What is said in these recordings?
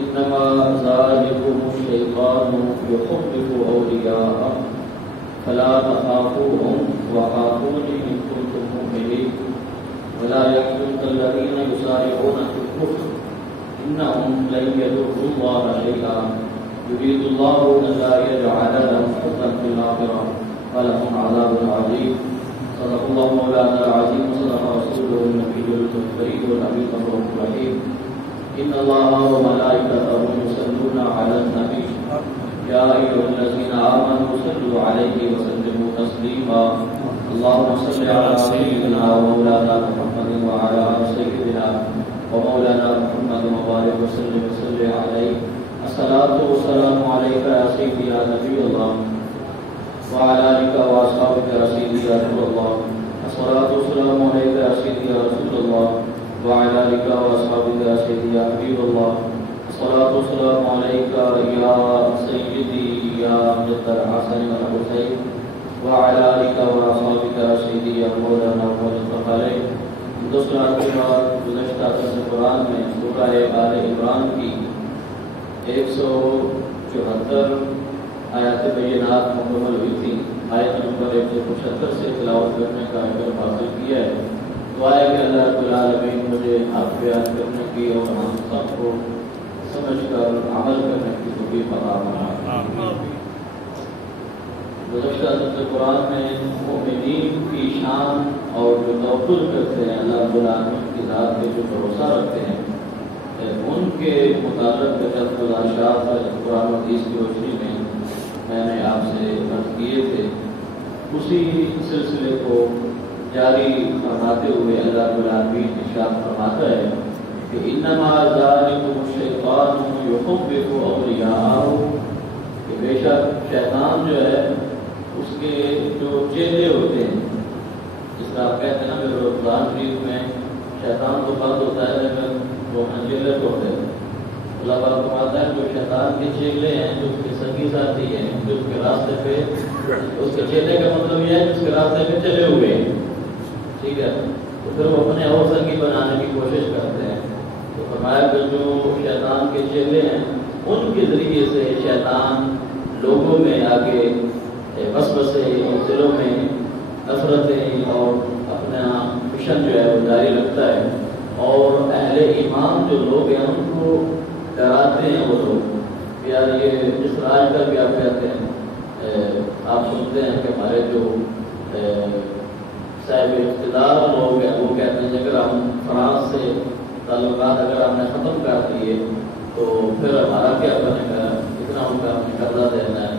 إنما ذلكم الشيطان يخوف أولياءه فلا تخافوهم وخافوني إن كنتم مؤمنين ولا يحزنك الذين يسارعون في الكفر إنهم لن يضروا الله شيئا يريد الله ألا يجعل لهم حظا في الآخرة ولهم عذاب عظيم. صدق الله مولانا العظيم وصدق رسوله النبي الكريم والنبي الرحيم. إن الله وملائكته يصلون على النبي يا أيها الذين آمنوا صلوا عليه وسلموا تسليما. اللهم صل على سيدنا ومولانا محمد وعلى آل سيدنا ومولانا محمد وبارك وسلم عليه. الصلاة والسلام عليك يا سيدي يا نبي الله وعلى آلك وأصحابك يا سيدي يا رسول الله. الصلاة والسلام عليك يا سيدي يا رسول الله وعلى آلك وأصحابك يا سيدي يا حبيب الله. الصلاة والسلام عليك يا سيدي يا جد الحسن والحسين وعلى آلك وأصحابك يا سيدي يا مولانا محمد. دوسرا گزشتہ درس قرآن میں سورہ آل عمران کی 174 آیات بینات مکمل ہوئی تھی. آیت نمبر 175 سے تلاوت کرنے کا علم حاصل کیا ہے. دعا ہے کہ اللہ رب العالمین مجھے آپ بیان کرنے کی اور ہم سب کو سمجھ کر عمل کرنے کی توفیق عطا فرمائے. گزشتہ درس قرآن میں مومنین کی شان اور جو توکل کرتے ہیں اللہ رب العالمین کی ذات پہ جو بھروسہ رکھتے ہیں ان کے متعلق چند گزارشات قرآن و حدیث کی روشنی میں نے آپ سے عرض کیے تھے. اسی سلسلے کو جاری فرماتے ہوئے اللہ رب العالمین ارشاد فرماتا ہے کہ انما ذالکم الشیطان یخوف اولیاءہ، کہ بے شک شیطان جو ہے اس کے جو چیلے ہوتے ہیں، جس کا آپ کہتے ہیں نا کہ قرآن شریف میں شیطان تو بند ہوتا ہے لیکن وہ چیلے تو ہوتے ہیں. اللہ پاک فرماتا ہے جو شیطان کے چیلے ہیں، جو اس کے سنگی ساتھی ہیں، جو اس کے راستے پہ، اس کے چیلے کا مطلب یہ ہے جس کے راستے پہ چلے ہوئے ہیں، ٹھیک ہے، تو پھر وہ اپنے اور سنگی بنانے کی کوشش کرتے ہیں. تو فرمایا کہ جو شیطان کے چیلے ہیں ان کے ذریعے سے شیطان لوگوں میں آگے وسوسے دلوں میں نفرتیں اور اپنا مشن جو ہے وہ جاری رکھتا ہے، اور اہل ایمان جو لوگ ہیں ان کو ڈراتے ہیں وہ لوگ. یار یہ جس طرح آج کل کیا کہتے ہیں، آپ سنتے ہیں کہ ہمارے جو صاحب اقتدار لوگ ہیں وہ کہتے ہیں اگر ہم فرانس سے تعلقات اگر ہم نے ختم کر دیے تو پھر ہمارا کیا بنے گا، اتنا ان کا ہم نے قرضہ دینا ہے.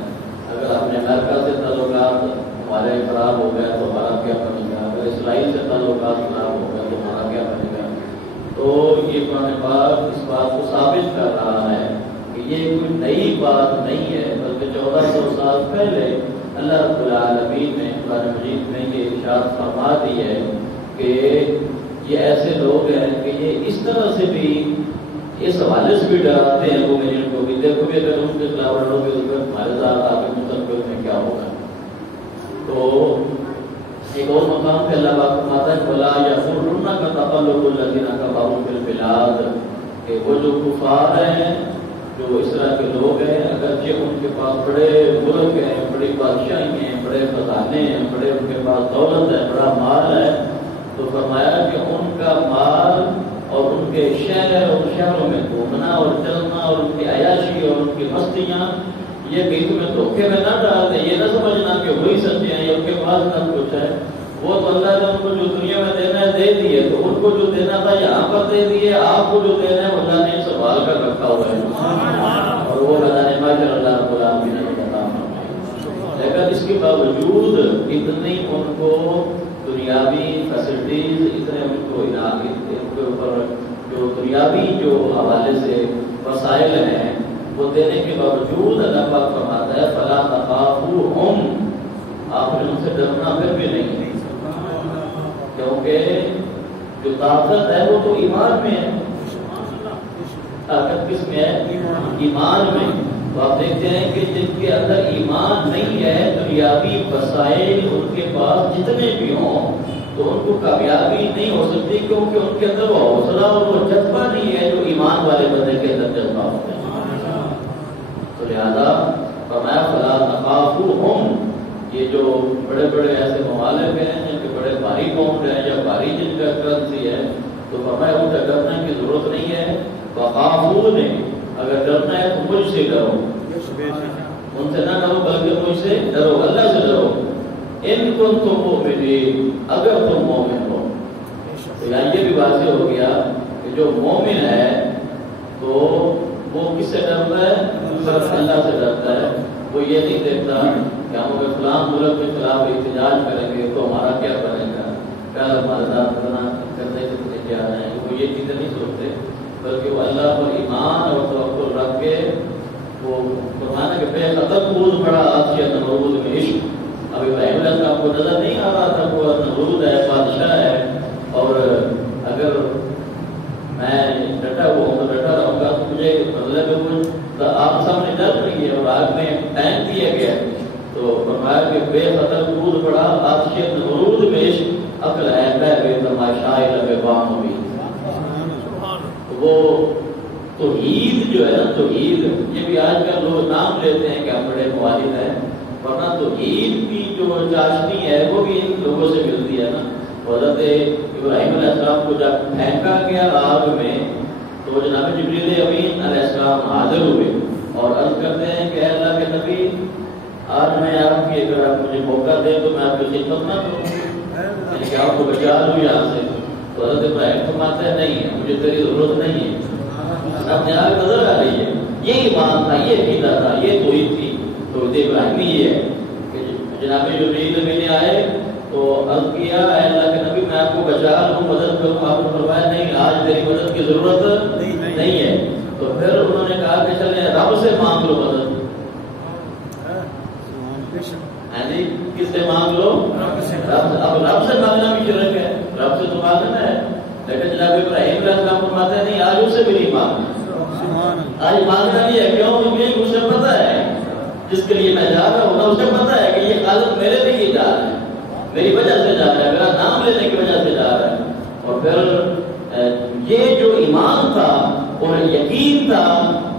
اگر ہم نے امریکہ سے تعلقات ہمارے خراب ہو گئے تو ہمارا کیا بنے گا، اگر اسرائیل سے تعلقات خراب ہو گئے تو ہمارا کیا بنے گا. تو یہ قرآن پاک اس بات کو ثابت کر رہا ہے کہ یہ کوئی نئی بات نہیں ہے، بلکہ 1400 سال پہلے اللہ رب العالمین نے قرآن مجید میں یہ ارشاد فرما دی ہے کہ یہ ایسے لوگ ہیں کہ یہ اس طرح سے بھی اس حوالے سے بھی ڈراتے ہیں وہ جن کو بھی دیکھو گے اگر ان کے خلاف لڑو گے تو پھر ہمارے ساتھ آگے مستقبل میں کیا ہوگا. تو ایک اور مقام پہ اللہ پاک فرماتا ہے فلا یغرنک تقلب الذین کفروا فی البلاد، کہ وہ جو کفار ہیں، جو اس طرح کے لوگ ہیں، اگرچہ ان کے پاس بڑے ملک ہیں، بڑی بادشاہی ہیں، بڑے خزانے ہیں، بڑے ان کے پاس دولت ہے، بڑا مال ہے، تو فرمایا کہ ان کا مال اور ان کے شہر اور شہروں میں گھومنا اور چلنا اور ان کی عیاشی اور ان کی مستیاں یہ بھی تمہیں دھوکے میں نہ ڈال دیں. یہ نہ سمجھنا کہ وہی سچے ہیں یا ان کے پاس نہ کچھ ہے. وہ تو اللہ نے ان کو جو دنیا میں دینا ہے دے دیے، تو ان کو جو دینا تھا یہاں پر دے دیے، آپ کو جو دینا ہے اللہ نے سنبھال کر رکھا ہوا ہے، اور وہ اللہ نے ماجر اللہ رب العالمین نے بتا. لیکن اس کے باوجود اتنی ان کو دنیاوی فیسلٹیز، اتنے ان کو انعام، ان کے اوپر جو دنیاوی جو حوالے سے وسائل ہیں وہ دینے کے باوجود اللہ پاک فرماتا ہے فلا تخافوہم، آپ نے ان سے ڈرنا پھر بھی نہیں، کیونکہ جو طاقت ہے وہ تو ایمان میں ہے. طاقت کس میں ہے؟ ایمان میں. تو آپ دیکھتے ہیں کہ جن کے اندر ایمان نہیں ہے، دنیاوی وسائل ان کے پاس جتنے بھی ہوں تو ان کو کامیابی نہیں ہو سکتی، کیونکہ ان کے اندر وہ حوصلہ اور وہ جذبہ نہیں ہے جو ایمان والے بندے کے اندر جذبہ ہوتا ہے. تو لہذا فرمایا فلا تخافوہم، یہ جو بڑے بڑے ایسے ممالک ہیں جن کے بڑے بھاری قوم ہیں یا بھاری جن کا کرنسی ہے، تو فرمایا ان کا ڈرنے کی ضرورت نہیں ہے. وخافونی، اگر ڈرنا ہے تو مجھ سے ڈرو، ان سے نہ ڈرو بلکہ مجھ سے ڈرو، اللہ سے ڈرو. ان کنتم مؤمنین، اگر تم مومن ہو. تو یہاں یہ بھی واضح ہو گیا کہ جو مومن ہے تو وہ کس سے ڈرتا ہے؟ صرف اللہ سے ڈرتا ہے. وہ یہ نہیں دیکھتا کہ ہم اگر فلاں ملک کے خلاف احتجاج کریں گے تو ہمارا کیا بنے گا، کل ہمارے ساتھ کرنے سے کیا ہے. وہ یہ چیزیں نہیں سوچتے، بلکہ وہ اللہ پر ایمان اور توکل رکھ کے وہ فرمانا کہ بے خطر کود پڑا آسیہ نمرود میں عشق. اب ابراہیم علیہ السلام کو نظر نہیں آ رہا تھا وہ نمرود ہے، بادشاہ ہے، اور اگر میں ڈٹا ہوا ہوں تو ڈٹا رہوں گا تو مجھے مطلب کچھ آپ سامنے ڈر نہیں ہے. اور آگ میں ٹائم دیا گیا تو فرمایا کہ بے خطر کود پڑا آسیہ نمرود میں عشق، عقل ہے بے تماشائے لبے بام ہوئی. وہ توحید جو ہے نا، توحید یہ بھی آج کل لوگ نام لیتے ہیں کہ ہم بڑے موالد ہیں، ورنہ توحید کی جو چاشنی ہے وہ بھی ان لوگوں سے ملتی ہے نا. حضرت ابراہیم علیہ السلام کو جب پھینکا گیا آگ میں تو جناب جبریل امین علیہ السلام حاضر ہوئے اور عرض کرتے ہیں کہ اللہ کے نبی، آج میں آپ کی اگر آپ مجھے موقع دیں تو میں آپ کی خدمت نہ کروں، یعنی کہ آپ کو بچا لوں یہاں سے. تو حضرت ابراہیم فرماتے ہیں نہیں، مجھے تیری ضرورت نہیں ہے، اپنے آپ نظر آ رہی ہے. یہ ایمان تھا، یہ عقیدہ تھا، یہ توحید تھی. تو ابراہیمی یہ ہے کہ جناب جبریل امین آئے تو عرض کیا اے اللہ کے نبی میں آپ کو بچا لوں، مدد کروں. آپ نے فرمایا نہیں، آج تیری مدد کی ضرورت نہیں ہے. تو پھر انہوں نے کہا کہ چلے رب سے مانگ لو مدد. کس سے مانگ لو؟ اب رب سے مانگنا بھی شرک ہے، رب سے تو مانگنا ہے. لیکن جناب ابراہیم علیہ السلام فرماتے ہیں نہیں، آج اس سے بھی نہیں مانگنا، آج مانگنا نہیں ہے. کیوں؟ کیونکہ اسے پتا ہے جس کے لیے میں جا رہا ہوں نا، اسے پتا ہے کہ یہ خالق میرے لیے جا رہا ہے، میری وجہ سے جا رہا ہے، میرا نام لینے کی وجہ سے جا رہا ہے. اور پھر یہ جو ایمان تھا اور یقین تھا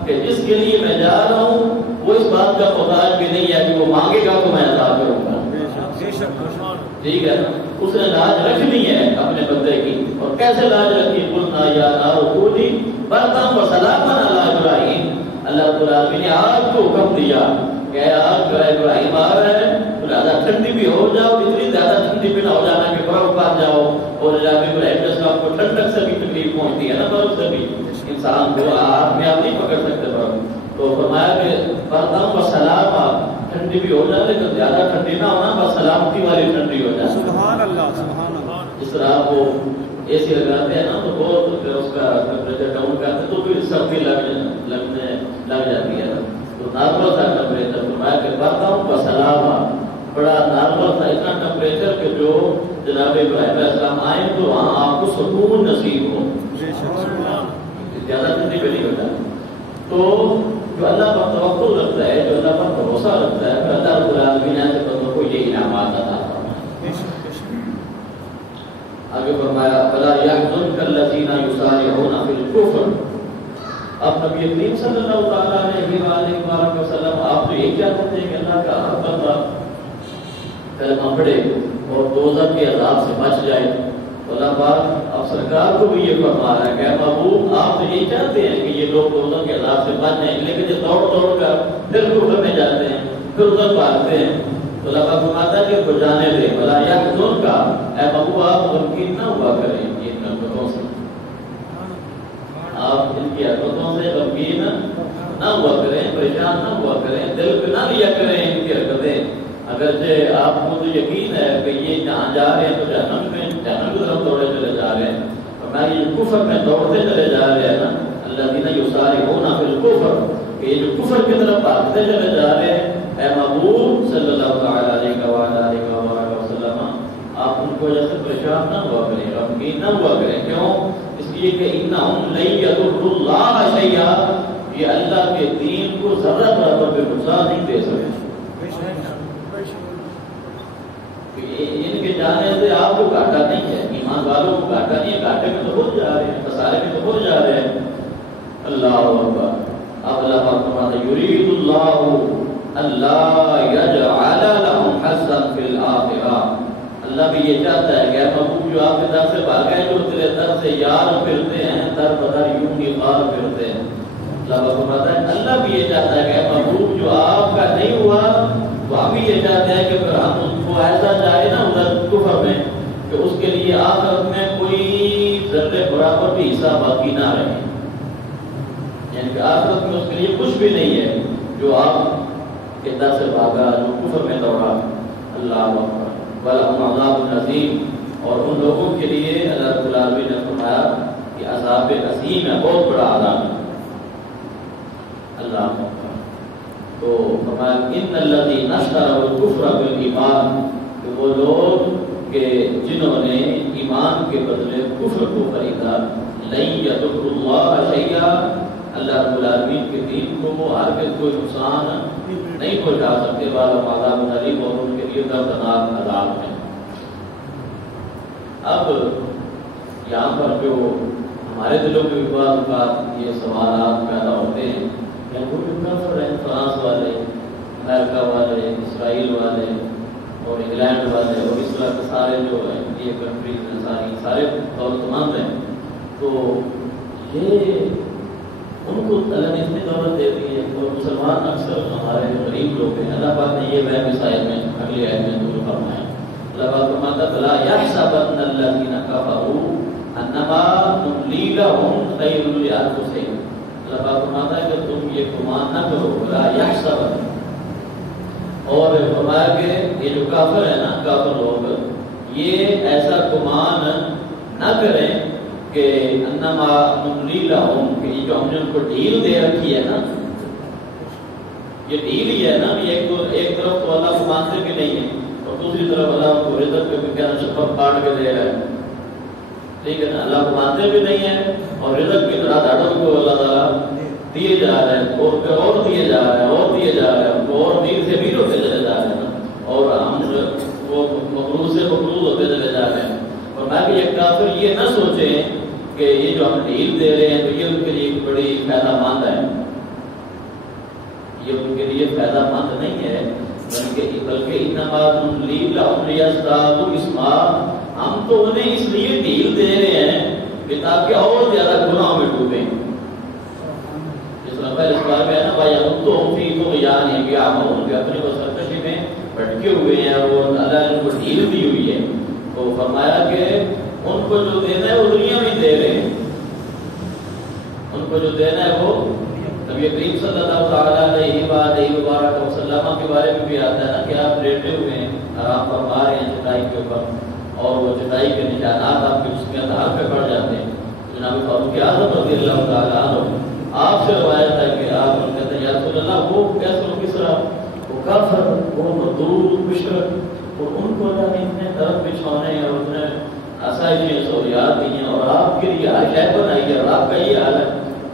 کہ جس کے لیے میں جا رہا ہوں وہ اس بات کا محتاج بھی نہیں ہے کہ وہ مانگے گا تو میں عطا کروں گا. ٹھیک ہے، اس نے لاج رکھنی ہے اپنے بندے کی. اور کیسے لاج رکھی؟ قلنا یا نار کونی بردا وسلاما علی ابراہیم. اللہ رب العالمین نے آگ کو حکم دیا کہ آگ ابراہیم آ رہا ہے تو زیادہ ٹھنڈی بھی ہو جاؤ، اتنی زیادہ ٹھنڈی بھی نہ ہو جانا کہ برف پا جاؤ. اور جب ابراہیم علیہ السلام کو ٹھنڈک سے بھی تکلیف پہنچتی ہے نا، برف سے بھی انسان کو ہاتھ میں آپ نہیں پکڑ سکتے برف. تو فرمایا کہ بردا وسلاما، ٹھنڈی بھی ہو جائے لیکن زیادہ ٹھنڈی نہ ہونا، بس سلامتی والی ٹھنڈی ہو جائے. سبحان اللہ، سبحان اللہ. اس طرح آپ کو اے سی لگاتے ہیں نا تو بہت اس کا ٹمپریچر ڈاؤن کرتے تو پھر سردی لگنے لگ جاتی ہے. تو نارمل تھا ٹمپریچر، فرمایا کہ بردا وسلاما، بڑا نارمل تھا، اتنا ٹمپریچر کہ جو جناب ابراہیم علیہ السلام آئے تو وہاں آپ کو سکون نصیب ہو، زیادہ ٹھنڈی بھی نہیں ہوتا. تو جو اللہ پر توکل رکھتا ہے، جو اللہ پر بھروسہ رکھتا ہے، پھر اللہ رب العالمین ایسے بندوں کو یہ انعامات عطا فرماتا ہے. آگے فرمایا فلا يحزنك الذين يسارعون في الكفر. اب نبی کریم صلی اللہ تعالیٰ علیہ وسلم آپ تو یہ کیا کرتے ہیں کہ اللہ کا ہر بندہ کلمہ پڑھے اور دوزخ کے عذاب سے بچ جائے. اللہ پاک اب سرکار کو بھی یہ فرما رہا ہے کہ محبوب آپ تو یہ چاہتے ہیں کہ یہ لوگ دوزخ کے عذاب سے بچ جائیں، لیکن یہ دوڑ دوڑ کر پھر کفر میں جاتے ہیں، پھر ادھر بھاگتے ہیں. تو اللہ پاک فرماتا ہے کہ ان کو جانے دے. بلا یحزنک، اے محبوب آپ غمگین نہ ہوا کریں ان حرکتوں سے، آپ ان کی حرکتوں سے غمگین نہ ہوا کریں، پریشان نہ ہوا کریں، دل پہ نہ لیا کریں ان کی حرکتیں. اگرچہ آپ کو تو یقین ہے کہ یہ جہاں جا رہے ہیں تو جہنم کی طرف دوڑے چلے جا رہے ہیں، اور میں یہ کفر میں دوڑتے چلے جا رہے ہیں نا، الذین یسارعون فی الکفر، کہ یہ جو کفر کی طرف بھاگتے چلے جا رہے ہیں. اے محبوب صلی اللہ تعالیٰ علیہ وسلم آپ ان کو وجہ سے پریشان نہ ہوا کریں، غمگین نہ ہوا کریں. کیوں؟ اس لیے کہ انہم لن یضروا اللہ شیئا، یہ اللہ کے دین کو ذرہ برابر بھی نقصان نہیں دے سکتے. ان کے جانے سے آپ کو گھاٹا نہیں ہے، ایمان والوں کو گھاٹا نہیں ہے. گھاٹے میں تو خود جا رہے ہیں، خسارے میں تو خود جا رہے ہیں. اللہ اکبر. اب اللہ پاک فرماتا ہے یرید اللہ اللہ یجعل لهم حظا فی الآخرہ، اللہ بھی یہ چاہتا ہے کہ محبوب جو آپ کے در سے بھاگے، جو تیرے در سے یار پھرتے ہیں، در بدر یوں ہی غار پھرتے ہیں، اللہ پاک فرماتا ہے اللہ بھی یہ چاہتا ہے کہ محبوب جو آپ کا نہیں ہوا تو ہم بھی یہ چاہتے ہیں کہ پھر ہم اس کو ایسا جائے نا ادھر کفر میں کہ اس کے لیے آخرت میں کوئی ذرے برابر بھی حصہ باقی نہ رہے، یعنی کہ آخرت میں اس کے لیے کچھ بھی نہیں ہے جو آپ کے در سے بھاگا، جو کفر میں دوڑا۔ اللہ اکبر، وَلَهُمْ عَذَابٌ عَظِيمٌ، اور ان لوگوں کے لیے اللہ رب العالمین نے فرمایا کہ عذاب عظیم ہے، بہت بڑا عذاب ہے۔ اللہ اکبر، تو فرمایا ان الذین اشتروا الکفر بالایمان، کہ وہ لوگ کہ جنہوں نے ایمان کے بدلے کفر کو خریدا، لن یضروا اللہ شیئا، اللہ رب العالمین کے دین کو وہ ہرگز کوئی نقصان نہیں پہنچا سکتے، وَلَهُمْ عَذَابٌ عَلِيمٌ، اور ان کے لیے دردناک عذاب ہے۔ اب یہاں پر جو ہمارے دلوں میں بھی بعض اوقات یہ سوالات پیدا ہوتے ہیں کہ وہ جو کافر ہیں، فرانس والے، امریکہ والے، اسرائیل والے اور انگلینڈ والے اور اس طرح کے سارے جو ہیں یہ کنٹریز ہیں، سارے دولت مند ہیں، تو یہ ان کو اللہ نے اتنی دولت دے دی ہے، اور مسلمان اکثر ہمارے جو غریب لوگ ہیں، اللہ پاک نے یہ وہم اس آیت میں اگلی آیت میں دور فرمایا۔ اللہ پاک فرماتا ہے فَلَا يَحْسَبَنَّ الَّذِينَ كَفَرُوا أَنَّمَا نُمْلِي لَهُمْ خَيْرٌ لِأَنفُسِهِمْ، اللہ پاک فرماتا ہے کہ تم یہ گمان نہ کرو، فَلَا يَحْسَبَنَّ، اور فرمایا کہ یہ جو کافر ہے نا، کافر لوگ یہ ایسا گمان نہ کریں کہ انما نملی لہم، کہ یہ جو ہم نے ان کو ڈیل دے رکھی ہے نا، یہ ڈیل ہی ہے نا، یہ ایک طرف تو اللہ کو مانتے بھی نہیں ہے اور دوسری طرف اللہ کو رزق پہ بھی کہنا چھپر کاٹ کے دے رہا ہے، ٹھیک ہے نا، اللہ کو مانتے بھی نہیں ہے اور رزق کی طرح دھاڑوں کو اللہ تعالیٰ دیے جا رہے ہیں، اور دیے جا رہے ہیں، اور دیے جا رہے ہیں، ہم کو اور میر سے میر ہوتے چلے جا رہے ہیں، اور ہم وہ مقروض سے مقروض ہوتے چلے جا رہے ہیں۔ اور میں بھی ایک کافر یہ نہ سوچیں کہ یہ جو ہم ڈیل دے رہے ہیں تو یہ ان کے لیے ایک بڑی فائدہ مند ہے، یہ ان کے لیے فائدہ مند نہیں ہے، بلکہ انما نملی لہم لیزدادوا اثما، ہم تو انہیں اس لیے ڈیل دے رہے ہیں کہ تاکہ اور زیادہ گناہوں میں ڈوبیں، جس طرح پہلے اس بار میں ہے نا وَيَخُضُّهُمْ فِي طُغْيَانِهِمْ يَعْمَهُونَ، کہ اپنی وہ سرکشی میں بھٹکے ہوئے ہیں، وہ اللہ نے ان کو ڈیل دی ہوئی ہے، تو فرمایا کہ ان کو جو دینا ہے وہ دنیا میں دے رہے ہیں، ان کو جو دینا ہے وہ نبی کریم صلی اللہ تعالیٰ علیہ وآلہ وسلم کے بارے میں بھی آتا ہے نا کہ آپ لیٹے ہوئے ہیں، آرام فرما رہے ہیں چٹائی کے اوپر، اور وہ چٹائی کے نشانات آپ کے جسم کے اندر پہ پڑ جاتے ہیں۔ جناب فاروق اعظم رضی اللہ تعالیٰ عنہ آپ سے روایت ہے کہ آپ ان کہتے ہیں یا رسول اللہ وہ کیسے ہو، کس طرح، وہ کافر، وہ مردود مشرک، اور ان کو اللہ نے اتنے درد بچھانے اور اتنے آسائشیں سہولیات دی ہیں اور آپ کے لیے ہر شے بنائی ہے اور آپ کا یہ حال ہے،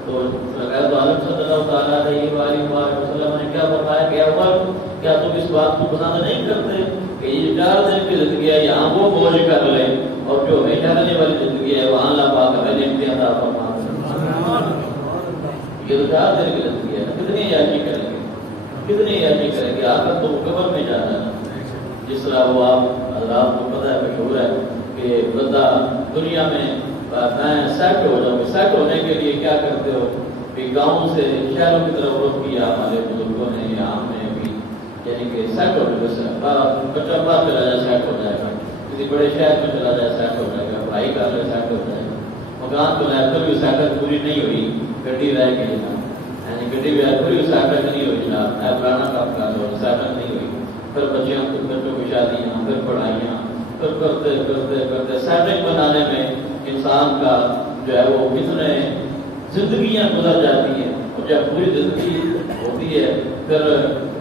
تو غیر عالم صلی اللہ تعالیٰ علیہ وآلہ وسلم نے کیا فرمایا کہ عمر کیا تم اس بات کو پسند نہیں کرتے کہ یہ 4 دن کی زندگی ہے یہاں وہ موج کر لیں اور جو ہمیشہ رہنے والی زندگی ہے وہاں اللہ پاک ہمیں نعمتیں عطا فرما۔ یہ تو 4 دن کی زندگی ہے، کتنی یاجی کریں گے، کتنی یاجی کریں گے، آخر تو قبر میں جانا ہے، جس طرح وہ آپ حضرات کو پتہ ہے، مشہور ہے کہ بندہ دنیا میں میں سیٹ ہو جاؤں، سیٹ ہونے کے لیے کیا کرتے ہو کہ گاؤں سے شہروں کی طرف رخ کیا ہمارے بزرگوں نے یا ہم نے بھی، یعنی کہ سیٹ ہو جائے، بچہ باہر چلا جائے سیٹ ہو جائے گا، کسی بڑے شہر میں چلا جائے سیٹ ہو جائے گا، پڑھائی کر لے سیٹ ہو جائے گا، مکان تو ہے پھر بھی سیٹل پوری نہیں ہوئی، گڈی رہ گئی نا، یعنی گڈی بھی پھر بھی سیٹل نہیں ہوئی جناب، پرانا کام کر لو سیٹل نہیں ہوئی، پھر بچوں کی شادیاں، پھر پڑھائیاں، پھر کرتے کرتے کرتے سیٹنگ بنانے میں انسان کا جو ہے وہ کتنے زندگیاں گزر جاتی ہیں، اور جب پوری زندگی ہوتی ہے پھر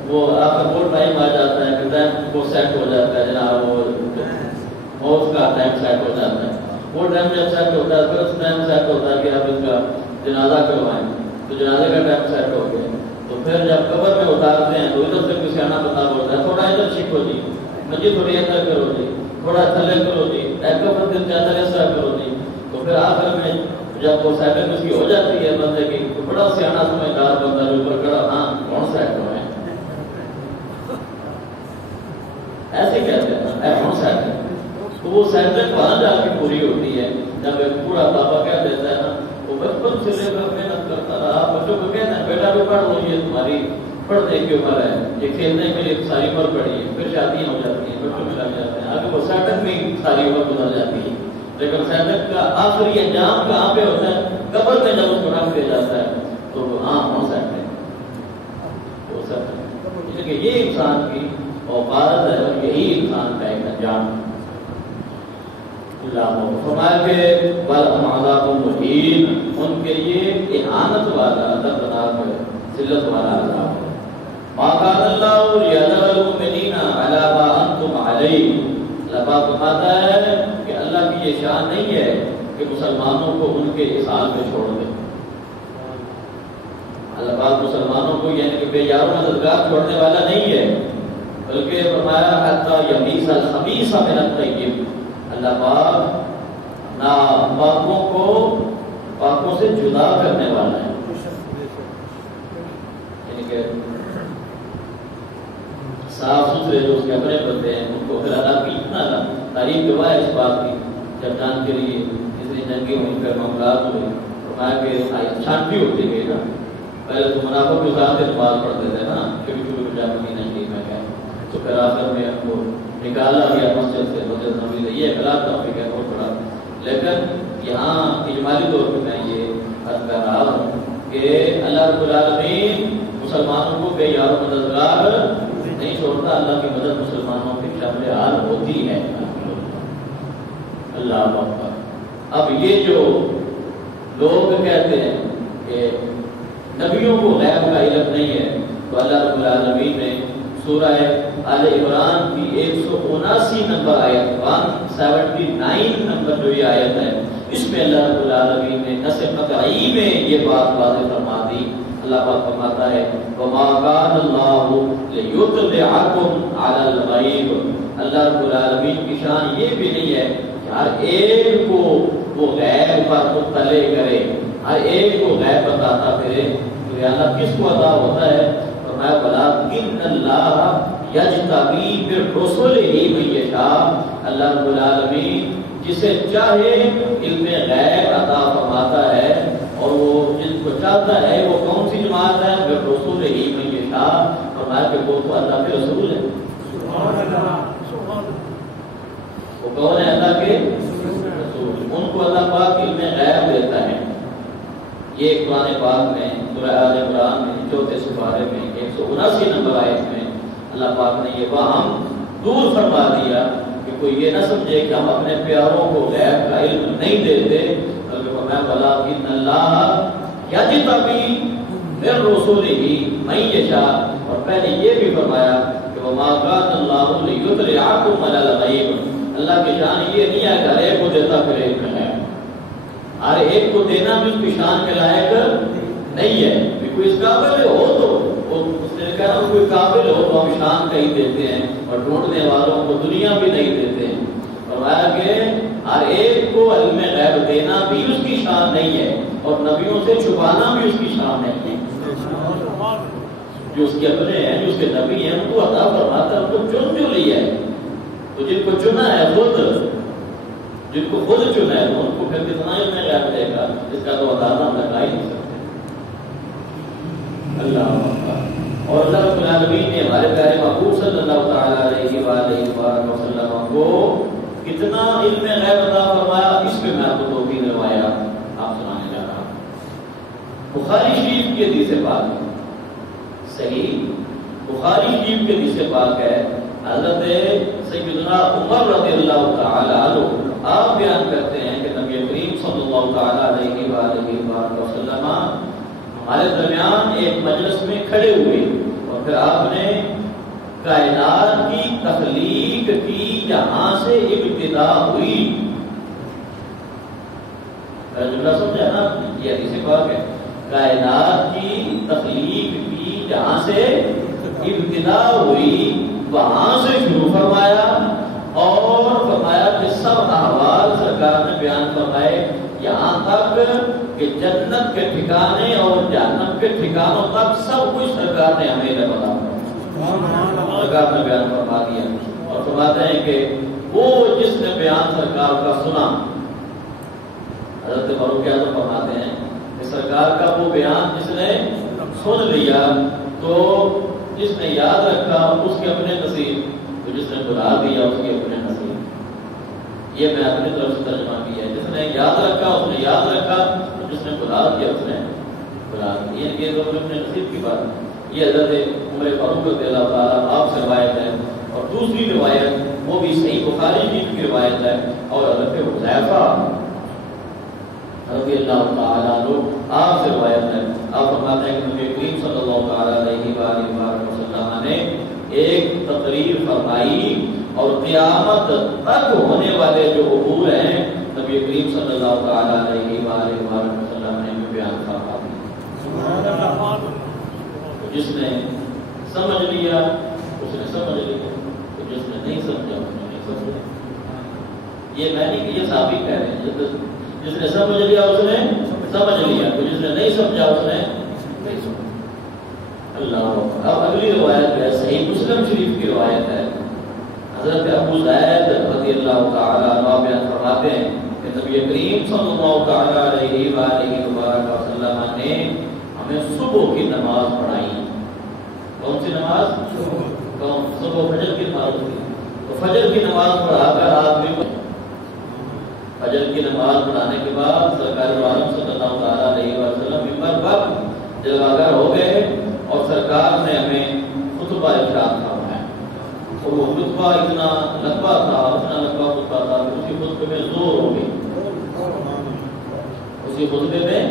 وہ آخر وہ ٹائم آ جاتا ہے کہ ٹائم کو سیٹ ہو جاتا ہے جناب، وہ موت کا ٹائم سیٹ ہو جاتا ہے، وہ ٹائم جب سیٹ ہوتا ہے پھر اس ٹائم سیٹ ہوتا ہے کہ آپ ان کا جنازہ کروائیں، تو جنازے کا ٹائم سیٹ ہو گیا، تو پھر جب قبر میں اتارتے ہیں تو ادھر سے کسی آنا پتا ہوتا ہے تھوڑا ادھر چھپو جی، مجھے تھوڑی اندر کرو جی، تھوڑا تھلے کرو جی، ایک کفر دن کے اندر ایسا کرو جی، تو پھر آخر میں جب وہ سیٹل اس کی ہو جاتی ہے بندے کی تو بڑا سیاح سمجھدار بندہ جو اوپر کھڑا، ہاں کون سا ایٹم ہے، ایسے کہتے ہیں اے کون سا ایٹم، تو وہ سینٹر وہاں جا کے پوری ہوتی ہے جب ایک بوڑھا بابا کہہ دیتا ہے نا، وہ بچپن سے لے کر محنت کرتا رہا، بچوں کو کہتے ہیں بیٹا بھی پڑھ لو، یہ تمہاری پڑھنے کی عمر ہے، یہ کھیلنے کے لیے ساری عمر پڑی ہے، پھر شادیاں ہو جاتی ہیں، بچوں میں لگ جاتے ہیں، آگے وہ سیٹک میں ساری عمر گزر جاتی ہے، لیکن سیٹک کا آخری انجام کہاں پہ ہوتا ہے؟ قبر میں جب اس کو رکھ دیا جاتا ہے تو ہاں ہو سکتے ہو سکتا ہے، یہ انسان کی اوقات ہے اور یہی انسان کا ایک انجام ہے۔ فرمایا کہ وَلَهُمْ عَذَابٌ مُهِينٌ، ان کے لیے اہانت والا، دردناک ذلت والا عذاب ہے۔ مَا كَانَ اللَّهُ لِيَذَرَ الْمُؤْمِنِينَ عَلَىٰ مَا أَنتُمْ عَلَيْهِ، اللہ پاک فرماتا ہے کہ اللہ کی یہ شان نہیں ہے کہ مسلمانوں کو ان کے اس حال پہ چھوڑ دے۔ اللہ پاک مسلمانوں کو یعنی کہ بے یار و مددگار چھوڑنے والا نہیں ہے، بلکہ فرمایا حَتَّىٰ يَمِيزَ الْخَبِيثَ مِنَ الطَّيِّبِ، اللہ پاک ناپاکوں کو پاکوں سے جدا کرنے والا ہے، یعنی کہ صاف ستھرے جو اس کے اپنے بندے ہیں ان کو پھر اللہ کی اتنا تعریف گواہ ہے اس بات کی، جب جان کے لیے اتنی جنگیں ہوئی، پھر معاملات ہوئے، فرمایا کہ چھانٹی ہوتی گئی نا، پہلے تو منافق کے ساتھ نماز پڑھتے تھے نا، شروع میں جا مدینہ شریف میں گئے، تو پھر آخر میں ان کو نکالا گیا مسجد سے، مسجد نبوی سے، یہ اخلاق ٹاپک ہے بہت بڑا، لیکن یہاں اجمالی طور پہ میں یہ عرض کر رہا ہوں کہ اللہ رب العالمین مسلمانوں کو بے یار و مددگار نہیں چھوڑتا، اللہ کی مدد مسلمانوں کی شامل حال ہوتی ہے۔ اللہ اکبر۔ اب یہ جو لوگ کہتے ہیں کہ نبیوں کو غیب کا علم نہیں ہے، تو اللہ رب العالمین نے سورہ آل عمران کی 179 نمبر آیت، 179 نمبر جو یہ آیت ہے، اس میں اللہ رب العالمین نے نص قطعی میں یہ بات واضح فرما دی۔ اللہ پاک فرماتا ہے وَمَا كَانَ اللَّهُ لِيُطْلِعَكُمْ عَلَى الْغَيْبِ، اللہ رب العالمین کی شان یہ بھی نہیں ہے کہ ہر ایک کو وہ غیب پر مطلع کرے، ہر ایک کو غیب بتاتا پھرے، تو یہ اللہ کس کو عطا ہوتا ہے؟ فرمایا وَلَٰكِنَّ اللَّهَ يَجْتَبِي بِرُسُلِهِ مَن يَشَاءُ، اللہ رب العالمین جسے چاہے علم غیب عطا فرماتا ہے، اور وہ جس کو چاہتا ہے وہ کون سی جماعت ہے؟ بِرُسُلِهِ مَن يَشَاءُ، فرمایا کہ وہ تو اللہ کے رسول ہے، وہ کون ہے؟ اللہ کے رسول، ان کو اللہ پاک علم غیب دیتا ہے۔ یہ قرآن پاک میں سورہ آل عمران میں 4 سپارے میں 179 نمبر آیت میں اللہ پاک نے یہ وہم دور فرما دیا کہ کوئی یہ نہ سمجھے کہ ہم اپنے پیاروں کو غیب کا علم نہیں دیتے، بلکہ فرمایا وَلَٰكِنَّ اللَّهَ يَجْتَبِي مِن رُّسُلِهِ مَن يَشَاءُ، اور پہلے یہ بھی فرمایا کہ وَمَا كَانَ اللَّهُ لِيُطْلِعَكُمْ عَلَى الْغَيْبِ، اللہ کی شان یہ نہیں ہے کہ ہر ایک کو دیتا پھر ایک ہے، ہر ایک کو دینا بھی اس کی شان کے لائق نہیں ہے، کہ کوئی اس قابل ہو تو اس نے کہا نا کوئی قابل ہو تو ہم شان کا ہی دیتے ہیں، اور ڈھونڈنے والوں کو دنیا بھی نہیں دیتے ہیں، فرمایا کہ ہر ایک کو علم غیب دینا بھی اس کی شان نہیں ہے، اور نبیوں سے چھپانا بھی اس کی شان نہیں ہے، جو اس کے اپنے ہیں، جو اس کے نبی ہیں، ان کو عطا فرماتا ہے، ان کو چن جو لیا ہے، تو جن کو چنا ہے خود، جن کو خود چنا ہے ان کو پھر کتنا علم غیب دے گا، اس کا تو اندازہ ہم لگا ہی نہیں سکتے۔ اللہ اور اللہ رب العالمین نے ہمارے پیارے محبوب صلی اللہ تعالیٰ علیہ وآلہ وسلم کو کتنا علم غیب عطا فرمایا، اس پہ میں آپ کو 2-3 روایات آپ سنانے جا رہا ہوں۔ بخاری شریف کی حدیث پاک ہے، صحیح بخاری شریف کی حدیث پاک ہے، حضرت سیدنا عمر رضی اللہ تعالیٰ عنہ آپ بیان کرتے ہیں کہ نبی کریم صلی اللہ تعالیٰ علیہ وآلہ وسلم ہمارے درمیان ایک مجلس میں کھڑے ہوئے، اور پھر آپ نے کائنات کی تخلیق کی یہاں سے ابتدا ہوئی، جملہ سمجھا نا، یہ حدیث پاک ہے، کائنات کی تخلیق کی جہاں سے ابتدا ہوئی وہاں سے شروع فرمایا، اور فرمایا کہ سب احوال سرکار نے بیان فرمائے، یہاں تک کہ جنت کے ٹھکانے اور جہنم کے ٹھکانوں تک سب کچھ سرکار نے ہمیں بتا سرکار نے بیان فرما دیا اور فرماتے ہیں کہ وہ جس نے بیان سرکار کا سنا، حضرت فاروق اعظم فرماتے ہیں کہ سرکار کا وہ بیان جس نے سن لیا تو جس نے یاد رکھا اس کے اپنے نصیب، تو جس نے بلا دیا اس کے اپنے نصیب۔ یہ میں اپنی طرف سے ترجمہ کیا ہے، جس نے یاد رکھا اس نے یاد رکھا، جس نے بلا دیا اس نے بلا دیا۔ یہ تو اپنے نصیب کی بات ہے۔ یہ حضرت عمر فاروق رضی اللہ تعالیٰ آپ سے روایت ہے، اور دوسری روایت وہ بھی صحیح بخاری شریف کی روایت ہے، اور حضرت حذیفہ رضی اللہ تعالیٰ عنہ آپ سے روایت ہے۔ آپ فرماتے ہیں کہ نبی کریم صلی اللہ تعالیٰ علیہ وآلہ وسلم نے ایک تقریر فرمائی اور قیامت تک ہونے والے جو امور ہیں نبی کریم صلی اللہ تعالیٰ علیہ وآلہ وسلم نے بیان فرما دی۔ جس نے سمجھ لیا اس نے سمجھ لیا، تو جس نے نہیں سمجھا اس نے نہیں سمجھا۔ یہ میں نہیں کہ یہ صحابی کہہ رہے ہیں، جس نے سمجھ لیا اس نے سمجھ لیا، تو جس نے نہیں سمجھا اس نے نہیں سمجھا۔ اللہ۔ اب اگلی روایت ہے، صحیح مسلم شریف کی روایت ہے، حضرت ابو زید رضی اللہ تعالیٰ عنہ بیان فرماتے ہیں کہ نبی کریم صلی اللہ تعالیٰ علیہ وآلہ وسلم نے ہمیں صبح کی نماز پڑھائی۔ کون سی نماز؟ صبح فجر کی نماز ہوتی ہے، تو فجر کی نماز پڑھا کر آدمی کو فجر کی نماز پڑھانے کے بعد سرکار عالم صلی اللہ تعالیٰ علیہ وسلم ممبر پر جلوہ ہو گئے اور سرکار نے ہمیں خطبہ ارشاد فرمایا، اور وہ خطبہ اتنا لمبا تھا، اتنا لمبا خطبہ تھا کہ اسی خطبے میں زور ہو گئی، اسی خطبے میں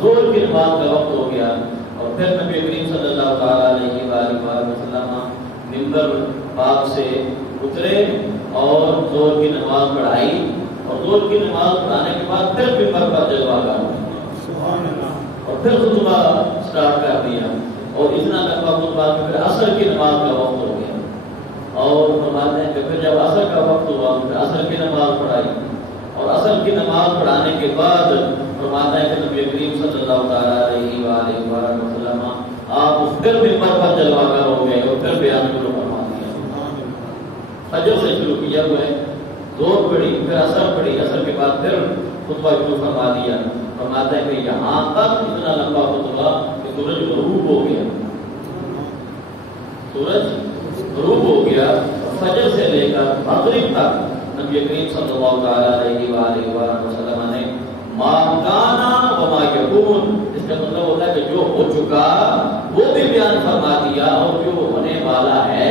زور کی نماز کا وقت ہو گیا، اور پھر نبی کریم صلی اللہ تعالیٰ علیہ وآلہ وسلم ممبر پاک سے اترے اور زور کی نماز پڑھائی، اور زور کی نماز پڑھانے کے بعد پھر ممبر پر جلوہ گر اور پھر خطبہ سٹارٹ کر دیا، اور اتنا لمبا خطبہ کہ پھر عصر کی نماز کا وقت ہو گیا، اور فرماتے ہیں کہ پھر جب عصر کا وقت ہوا پھر عصر کی نماز پڑھائی، اور عصر کی نماز پڑھانے کے بعد فرماتا ہے کہ نبی کریم صلی اللہ تعالیٰ علیہ وآلہ وسلم آپ پھر ممبر پر جلوہ گر ہو گئے اور پھر بیان شروع فرما دیا۔ فجر سے شروع کیا ہوا ہے، زور پڑی، پھر عصر پڑی، عصر کے بعد پھر خطبہ شروع فرما دیا۔ فرماتا ہے کہ یہاں تک اتنا لمبا خطبہ کہ سورج غروب ہو گیا، سورج غروب ہو گیا، فجر سے لے کر مغرب تک نبی کریم صلی اللہ تعالیٰ علیہ وآلہ وسلم نے ما کانا وما یکون، اس کا مطلب ہوتا ہے کہ جو ہو چکا وہ بھی بیان فرما دیا، اور جو ہونے والا ہے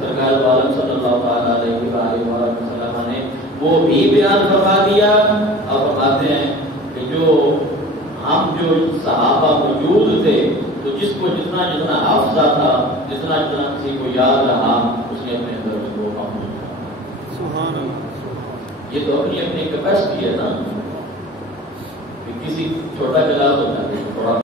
سرکار عالم صلی اللہ تعالیٰ علیہ وآلہ وسلم نے وہ بھی بیان فرما دیا۔ اور فرماتے ہیں کہ ہم جو صحابہ موجود تھے تو جس کو جتنا جتنا حافظہ تھا، جتنا جتنا کسی کو یاد رہا، اس نے اپنے اندر اس کو محفوظ کیا۔ سبحان اللہ۔ یہ تو اپنی اپنی کیپیسٹی ہے نا، کسی چھوٹا کلاس ہوتا ہے، تھوڑا